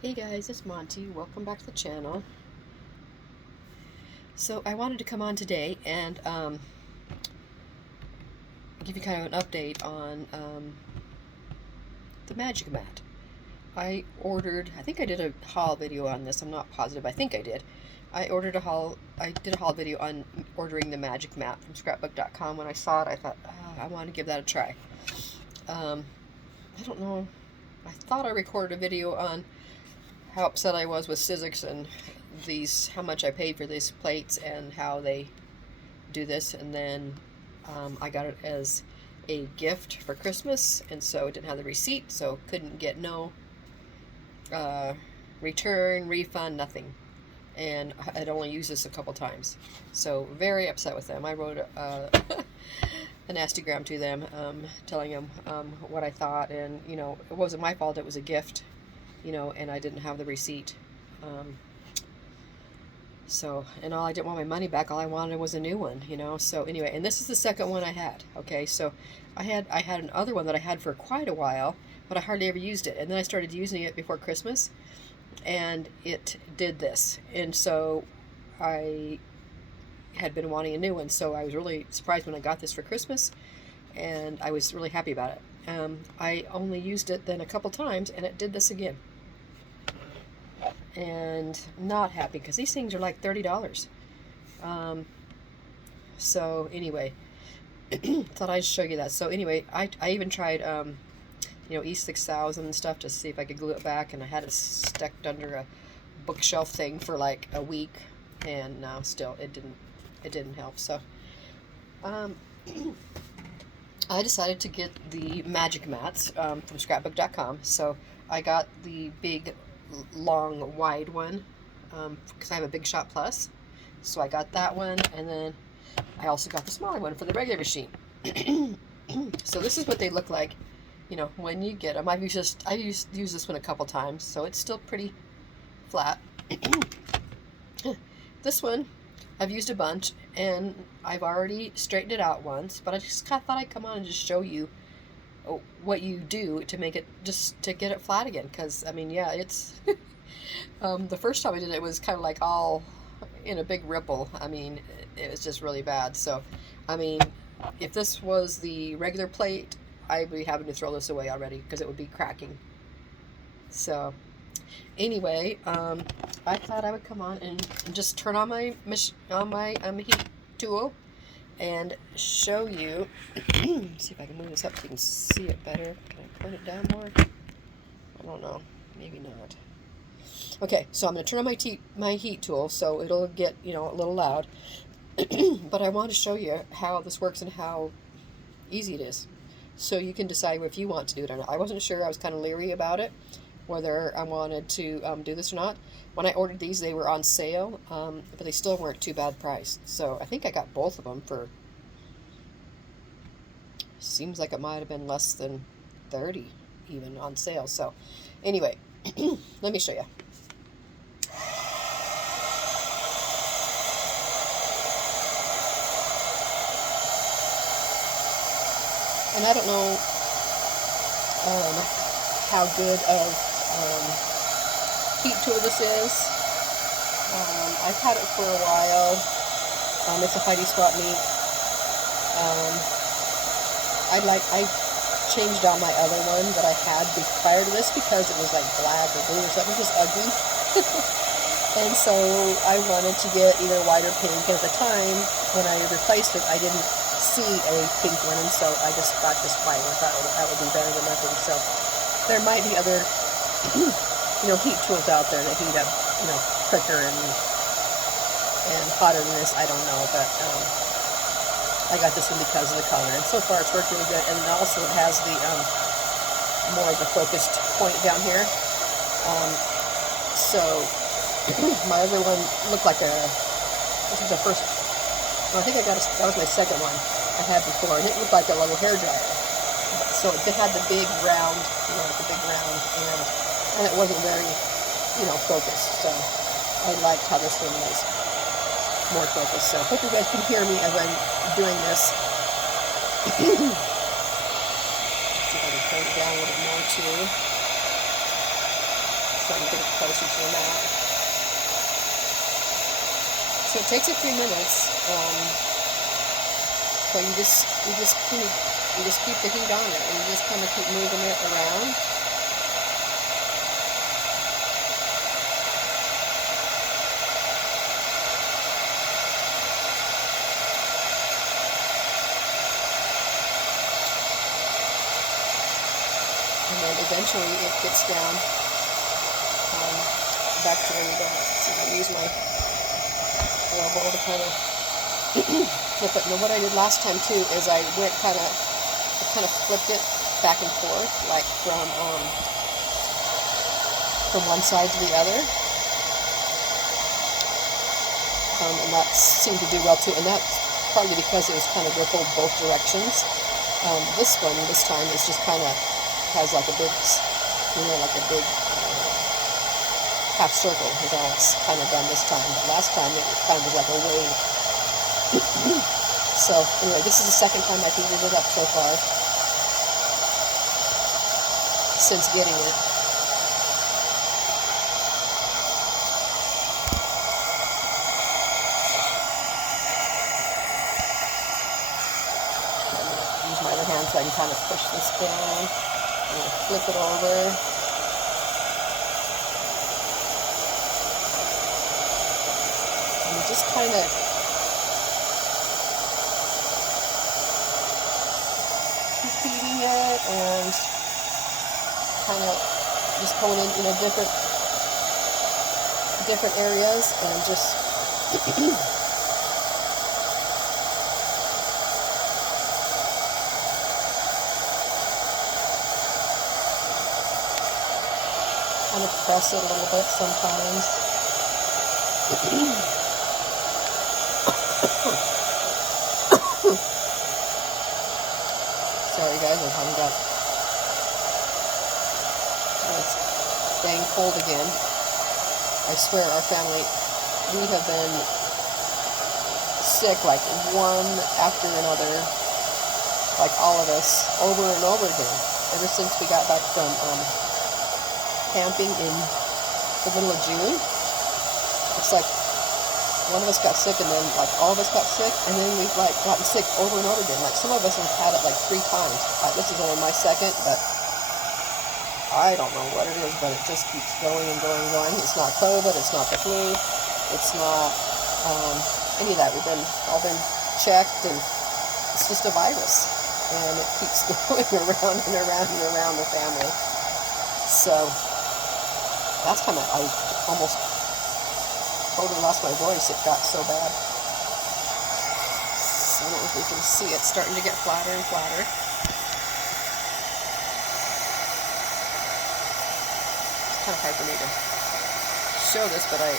Hey guys, it's Monty. Welcome back to the channel. So I wanted to come on today and give you kind of an update on the Magic Mat. I think I did a haul video on this. I'm not positive. I think I did. I did a haul video on ordering the Magic Mat from scrapbook.com. When I saw it, I thought, I want to give that a try. I don't know. I thought I recorded a video on how upset I was with Sizzix and how much I paid for these plates and how they do this, and then I got it as a gift for Christmas, and so it didn't have the receipt, so couldn't get no return, refund, nothing, and I'd only used this a couple times, so very upset with them. I wrote a nastygram to them, telling them what I thought, and it wasn't my fault, it was a gift, and I didn't have the receipt. And I didn't want my money back. All I wanted was a new one, So anyway, and this is the second one I had. Okay, so I had another one that I had for quite a while, but I hardly ever used it. And then I started using it before Christmas, and it did this. And so I had been wanting a new one. So I was really surprised when I got this for Christmas, and I was really happy about it. I only used it then a couple times, and it did this again. And not happy because these things are like $30. So anyway, thought I'd show you that. So anyway, I even tried E6000 and stuff to see if I could glue it back, and I had it stuck under a bookshelf thing for like a week, and still it didn't help. So I decided to get the Magic Mats from scrapbook.com. So I got the big long wide one because I have a Big Shot Plus, so I got that one, and then I also got the smaller one for the regular machine. So this is what they look like, when you get them. I've used this one a couple times, so it's still pretty flat. This one I've used a bunch, and I've already straightened it out once, but I just thought I'd come on and just show you what you do to make it, just to get it flat again, because I mean, yeah, it's the first time I did it was kind of like all in a big ripple. I mean, it was just really bad. So I mean, if this was the regular plate, I'd be having to throw this away already because it would be cracking. So anyway, I thought I would come on and just turn on my heat tool and show you. See if I can move this up so you can see it better. Can I point it down more? I don't know. Maybe not. Okay, so I'm going to turn on my heat tool so it'll get, a little loud. But I want to show you how this works and how easy it is, so you can decide if you want to do it or not. I wasn't sure. I was kind of leery about it, whether I wanted to do this or not. When I ordered these, they were on sale, but they still weren't too bad priced. So I think I got both of them for, seems like it might have been less than 30 even on sale. So anyway, let me show you. And I don't know how good of heat tool this is. I've had it for a while. It's a Heidi Squat Meat. I changed out my other one that I had prior to this because it was like black or blue or something, just ugly. And so I wanted to get either white or pink. And at the time when I replaced it, I didn't see a pink one, and so I just got this white. I thought that would be better than nothing. So there might be other heat tools out there that heat up quicker and hotter than this. I don't know, but I got this one because of the color, and so far it's worked really good. And also it has the more of the focused point down here. So my other one looked like this was the first. I think that was my second one I had before, and it looked like a little hair dryer. So it had the big round, and it wasn't very, focused. So I liked how this one was more focused. So I hope you guys can hear me as I'm doing this. See if I can turn it down a little more too. trying to get it closer to the mat. So it takes a few minutes. But you just keep the heat on it, and you just kind of keep moving it around. And then eventually it gets down back to where you go. So I use my elbow to kind of flip it. And what I did last time too is I went kind of flipped it back and forth, like from one side to the other. And that seemed to do well too. And that's partly because it was kind of rippled both directions. This time is just kind of has like a big, like a big half circle is all it's kind of done this time. But last time it kind of was like a wave. So anyway, this is the second time I've heated it up so far since getting it. Use my other hand so I can kind of push this down. I'm going to flip it over. And just kind of keep feeding it and kind of just going in, different areas and just kind of press it a little bit sometimes. Sorry guys, I'm hung up. It's dang cold again. I swear our family, we have been sick like one after another, like all of us, over and over again, ever since we got back from camping in the middle of June. It's like one of us got sick and then like all of us got sick, and then we've like gotten sick over and over again. Like some of us have had it like 3 times. This is only my second, but I don't know what it is, but it just keeps going and going and going. It's not COVID, it's not the flu, it's not any of that. We've all been checked, and it's just a virus, and it keeps going around and around and around the family. So last time I almost totally lost my voice. It got so bad. So I don't know if you can see it starting to get flatter and flatter. It's kind of hard for me to show this, but I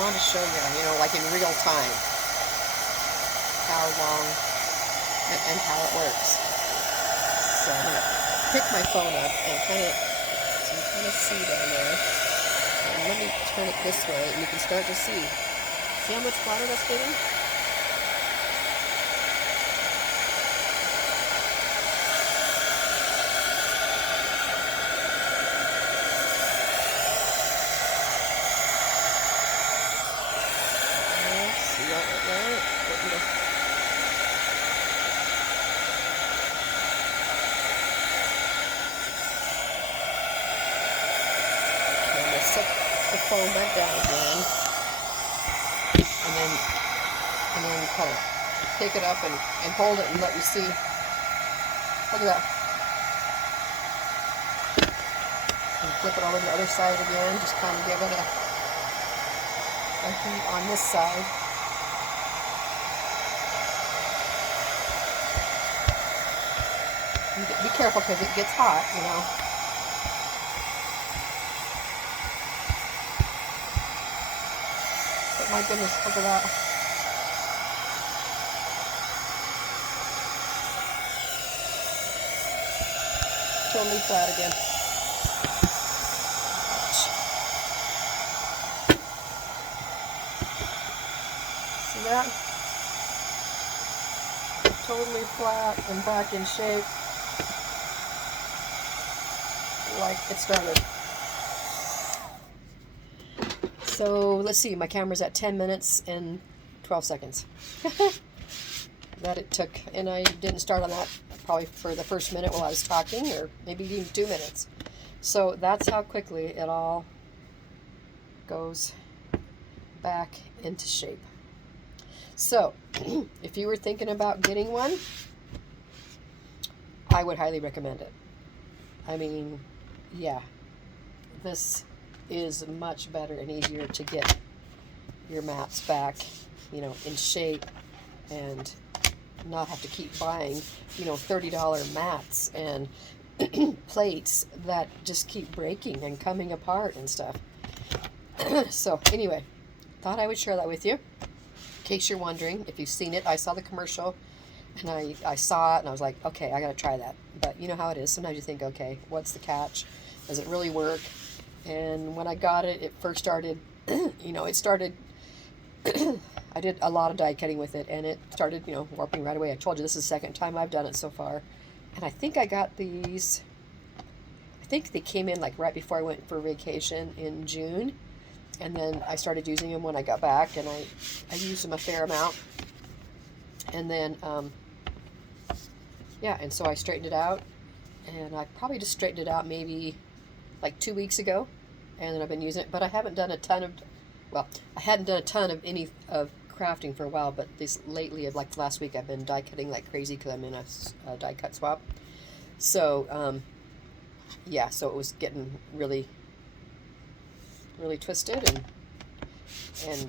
want to show you, like in real time, how long and how it works. So I'm going to pick my phone up and so you kind of see down there. And let me turn it this way and you can start to see. See how much water that's getting? See that right there? Set the phone back down again, and then kind of pick it up and hold it and let you see. Look at that. And flip it over to the other side again. Just kind of give it a heat on this side. Be careful because it gets hot, My goodness, look at that. Totally flat again. See that? totally flat and back in shape like it started. So let's see, my camera's at 10 minutes and 12 seconds. That it took, and I didn't start on that probably for the first minute while I was talking, or maybe even 2 minutes. So that's how quickly it all goes back into shape. So if you were thinking about getting one, I would highly recommend it. I mean, yeah, this is much better and easier to get your mats back, you know, in shape, and not have to keep buying, you know, $30 mats and plates that just keep breaking and coming apart and stuff. So anyway, thought I would share that with you. In case you're wondering, if you've seen it, I saw the commercial and I saw it and I was like, okay, I gotta try that. But you know how it is. Sometimes you think, okay, what's the catch? Does it really work? And when I got it, it first started, you know, it started, I did a lot of die cutting with it, and it started, you know, warping right away. I told you this is the second time I've done it so far. And I think I got these, I think they came in like right before I went for vacation in June. And then I started using them when I got back, and I used them a fair amount. And then, yeah, and so I straightened it out. And I probably just straightened it out maybe like 2 weeks ago. And then I've been using it. But I haven't done a ton of, well, I hadn't done a ton of any of crafting for a while. But this lately, like last week, I've been die cutting like crazy because I'm in a die cut swap. So, yeah, so it was getting really twisted and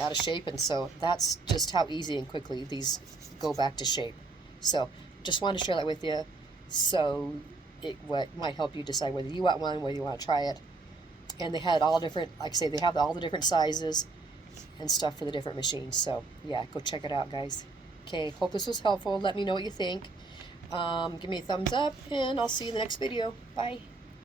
out of shape, and so that's just how easy and quickly these go back to shape. So just wanted to share that with you, so it might help you decide whether you want one, whether you want to try it. And they had all different, like I say, they have all the different sizes and stuff for the different machines. So yeah, go check it out, guys. Okay, hope this was helpful. Let me know what you think. Give me a thumbs up, and I'll see you in the next video. Bye.